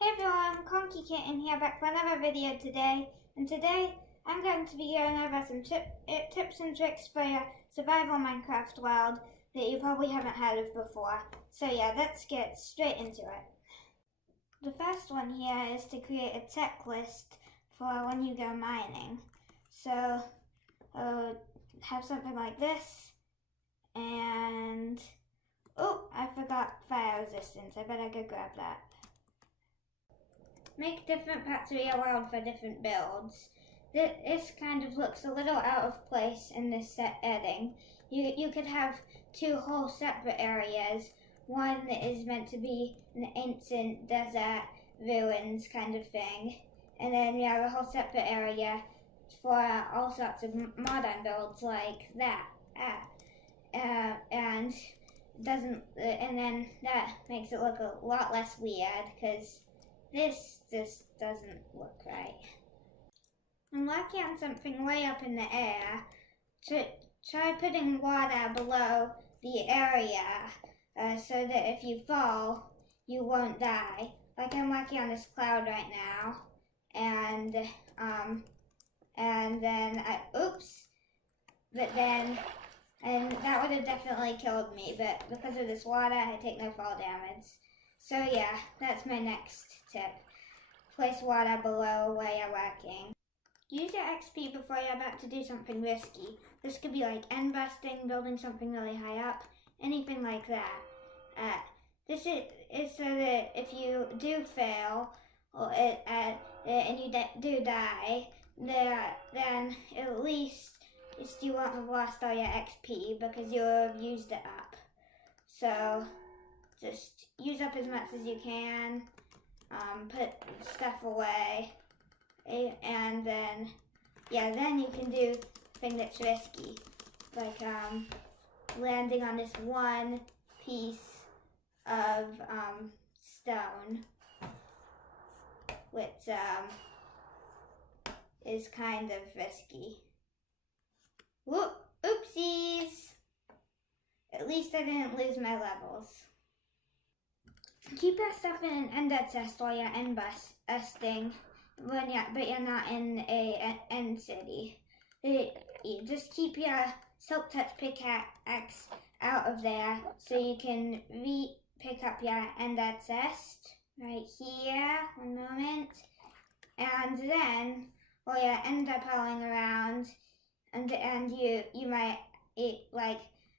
Hey everyone, Conky Kitten here back for another video today, and today I'm going to be going over some tips and tricks for your survival Minecraft world that you probably haven't heard of before. So yeah, let's get straight into it. The first one here is to create a checklist for when you go mining. So have something like this, and oh, I forgot fire resistance. I better go grab that. Make different parts of your world for different builds. This kind of looks a little out of place in this setting. You could have two whole separate areas. One that is meant to be an ancient desert ruins kind of thing, and then you have a whole separate area for all sorts of modern builds like that. And then that makes it look a lot less weird because this just doesn't look right. I'm working on something way up in the air. Try putting water below the area so that if you fall, you won't die. Like I'm working on this cloud right now, and then and that would have definitely killed me, but because of this water, I take no fall damage. So yeah, that's my next tip. Place water below where you're working. Use your XP before you're about to do something risky. This could be like end busting, building something really high up, anything like that. This is so that if you do fail and you do die, then at least you won't have lost all your XP because you'll have used it up. So just use up as much as you can, put stuff away, and then you can do a thing that's risky, like landing on this one piece of stone, which is kind of risky. Whoop! Oopsies! At least I didn't lose my levels. Keep your stuff in an ender chest while you're end busting, but you're not in a end city. Just keep your silk touch pickaxe out of there so you can pick up your ender chest right here. One moment, and then while you're ender pearling around, and you might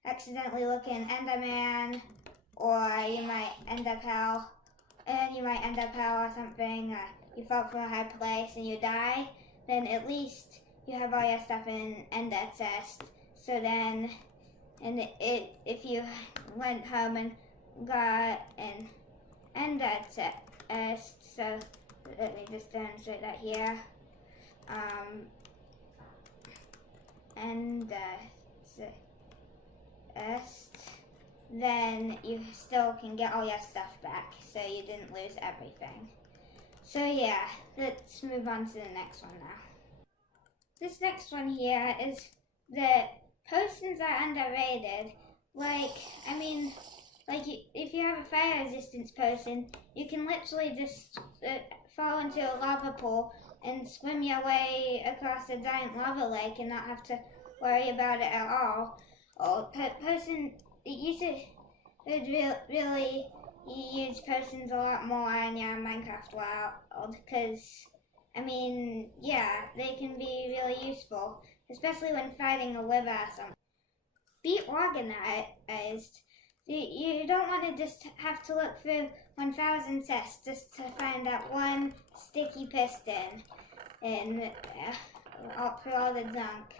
accidentally look in Enderman, or you might end up or something. You fall from a high place and you die. Then at least you have all your stuff in ender chest. So then, if you went home and got an ender chest, so let me just demonstrate that here. Then you still can get all your stuff back, so you didn't lose everything. So yeah, let's move on to the next one now. This next one here is that potions are underrated. If you have a fire resistance potion, you can literally just fall into a lava pool and swim your way across a giant lava lake and not have to worry about it at all. You should really use potions a lot more in your Minecraft world because, they can be really useful, especially when fighting a wither or something. Be organized. You don't want to just have to look through 1,000 chests just to find that one sticky piston and for all the junk.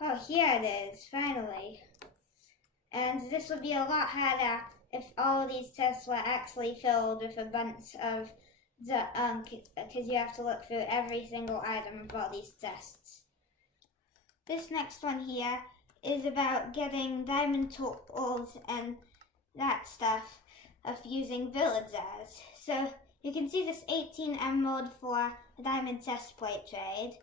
Oh, here it is, finally. And this would be a lot harder if all of these chests were actually filled with a bunch of junk, because you have to look through every single item of all these chests. This next one here is about getting diamond tools and that stuff of using villagers. So you can see this 18 emerald for a diamond chest plate trade.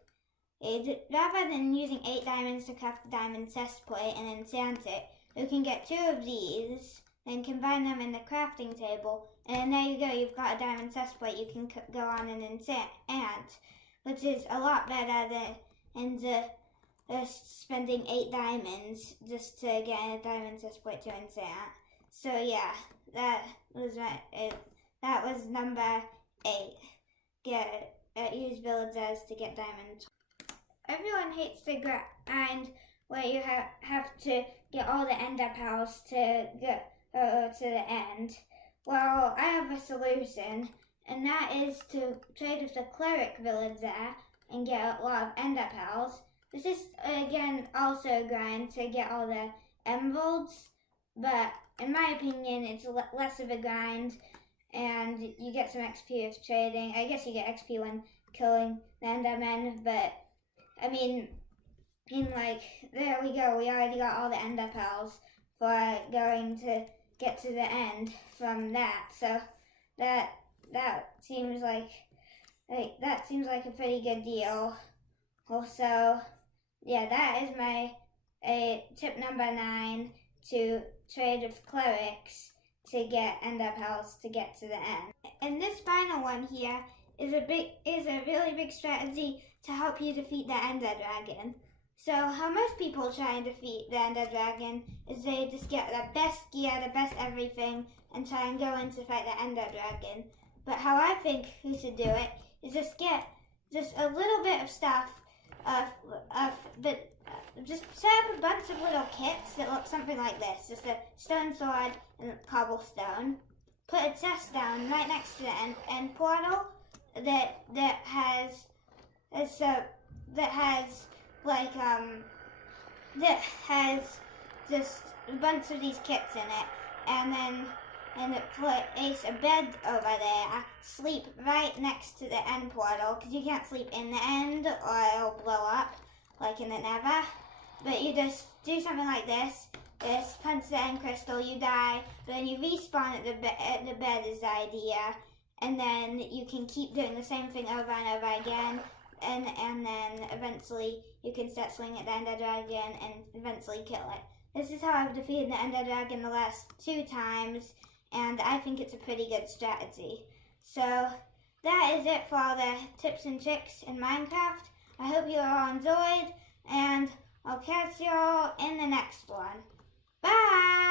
Rather than using 8 diamonds to craft a diamond chest plate and enchant it, you can get 2 of these, then combine them in the crafting table And there you go, you've got a diamond chest plate you can go on and enchant, which is a lot better than spending 8 diamonds just to get a diamond chest plate to enchant. So yeah, that was number 8. Use villagers to get diamonds. Everyone hates the grind where you have to get all the ender pearls to get to the end. Well, I have a solution, and that is to trade with the cleric villager and get a lot of ender pearls. This is again also a grind to get all the emeralds, but in my opinion it's less of a grind, and you get some XP with trading. I guess you get XP when killing the endermen, but I mean, there we go, we already got all the ender pearls for going to get to the end from that. So that seems like a pretty good deal. Also, yeah, that is my tip number 9, to trade with clerics to get ender pearls to get to the end. And this final one here is a really big strategy to help you defeat the ender dragon. So how most people try and defeat the ender dragon is they just get the best gear, the best everything, and try and go in to fight the ender dragon. But how I think we should do it is just get just a little bit of stuff, just set up a bunch of little kits that look something like this. Just a stone sword and cobblestone. Put a chest down right next to the end portal that has just a bunch of these kits in it, and place a bed over there. Sleep right next to the end portal, because you can't sleep in the end or it'll blow up like in the Nether. But you just do something like this. Punch the end crystal, you die, but then you respawn at the bed is the idea, and then you can keep doing the same thing over and over again, and then eventually you can start swinging at the ender dragon and eventually kill it. This is how I've defeated the ender dragon the last 2 times, and I think it's a pretty good strategy. So that is it for all the tips and tricks in Minecraft. I hope you all enjoyed, and I'll catch you all in the next one. Bye!